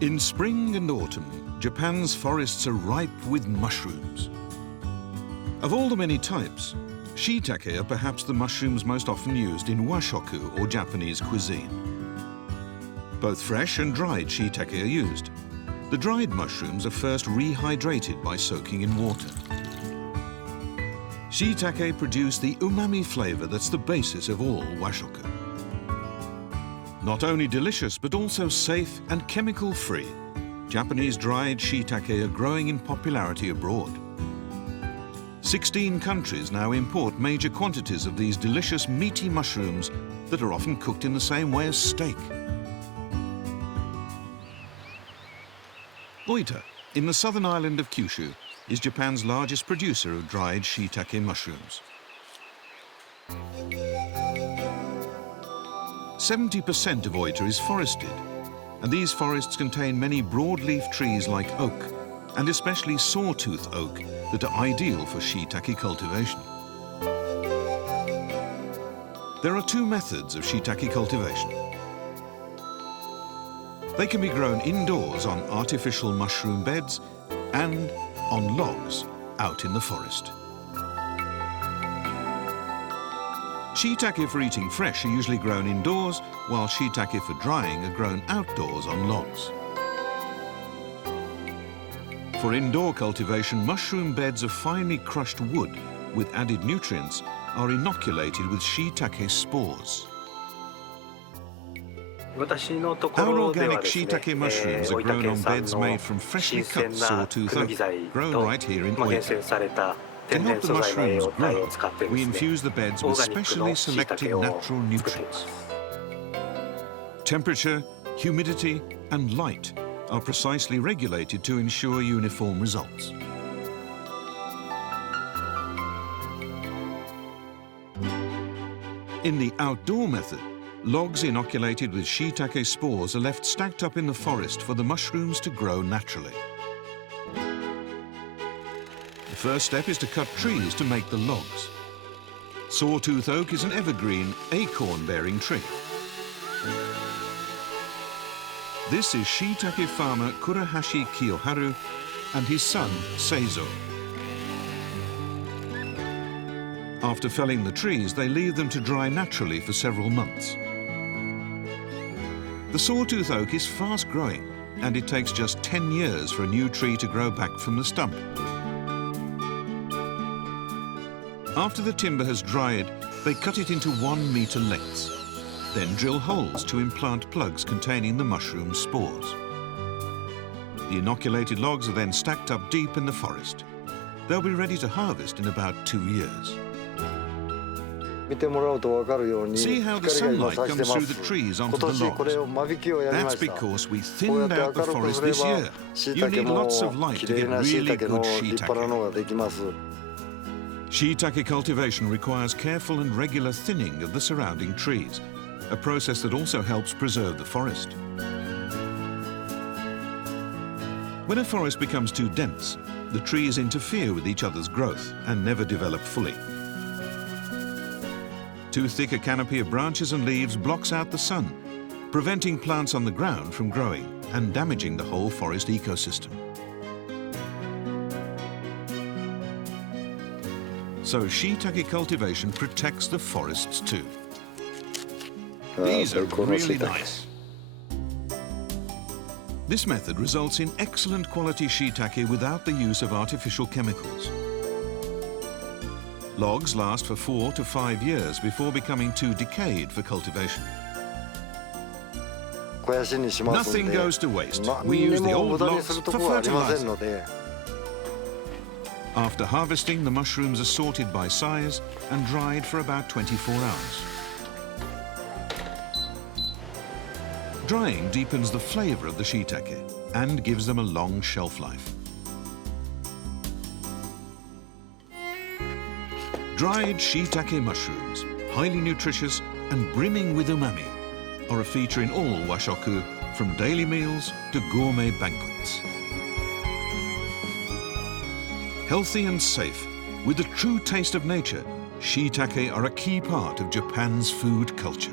In spring and autumn, Japan's forests are ripe with mushrooms. Of all the many types, shiitake are perhaps the mushrooms most often used in washoku or Japanese cuisine. Both fresh and dried shiitake are used. The dried mushrooms are first rehydrated by soaking in water. Shiitake produce the umami flavour that's the basis of all washoku. Not only delicious, but also safe and chemical-free, Japanese dried shiitake are growing in popularity abroad. 16 countries now import major quantities of these delicious meaty mushrooms that are often cooked in the same way as steak. Oita, in the southern island of Kyushu, is Japan's largest producer of dried shiitake mushrooms. 70% of Oita is forested, and these forests contain many broadleaf trees like oak, and especially sawtooth oak, that are ideal for shiitake cultivation. There are two methods of shiitake cultivation. They can be grown indoors on artificial mushroom beds and on logs out in the forest. Shiitake for eating fresh are usually grown indoors, while shiitake for drying are grown outdoors on logs. For indoor cultivation, mushroom beds of finely crushed wood with added nutrients are inoculated with shiitake spores. Our organic shiitake mushrooms are grown on beds made from freshly cut sawtooth oak, grown right here in Oita. To help the mushrooms grow, we infuse the beds with specially selected natural nutrients. Temperature, humidity, and light are precisely regulated to ensure uniform results. In the outdoor method, logs inoculated with shiitake spores are left stacked up in the forest for the mushrooms to grow naturally. The first step is to cut trees to make the logs. Sawtooth oak is an evergreen, acorn-bearing tree. This is shiitake farmer Kurahashi Kiyoharu and his son, Seizo. After felling the trees, they leave them to dry naturally for several months. The sawtooth oak is fast-growing, and it takes just 10 years for a new tree to grow back from the stump. After the timber has dried, they cut it into 1 meter lengths. Then drill holes to implant plugs containing the mushroom spores. The inoculated logs are then stacked up deep in the forest. They'll be ready to harvest in about 2 years. See how the sunlight comes through the trees onto the logs. That's because we thinned out the forest this year. You need lots of light to get really good shiitake. Shiitake cultivation requires careful and regular thinning of the surrounding trees, a process that also helps preserve the forest. When a forest becomes too dense, the trees interfere with each other's growth and never develop fully. Too thick a canopy of branches and leaves blocks out the sun, preventing plants on the ground from growing and damaging the whole forest ecosystem. So shiitake cultivation protects the forests too. These are really nice. This method results in excellent quality shiitake without the use of artificial chemicals. Logs last for 4 to 5 years before becoming too decayed for cultivation. Nothing goes to waste. We use the old logs for fertilizer. After harvesting, the mushrooms are sorted by size and dried for about 24 hours. Drying deepens the flavour of the shiitake and gives them a long shelf life. Dried shiitake mushrooms, highly nutritious and brimming with umami, are a feature in all washoku, from daily meals to gourmet banquets. Healthy and safe, with the true taste of nature, shiitake are a key part of Japan's food culture.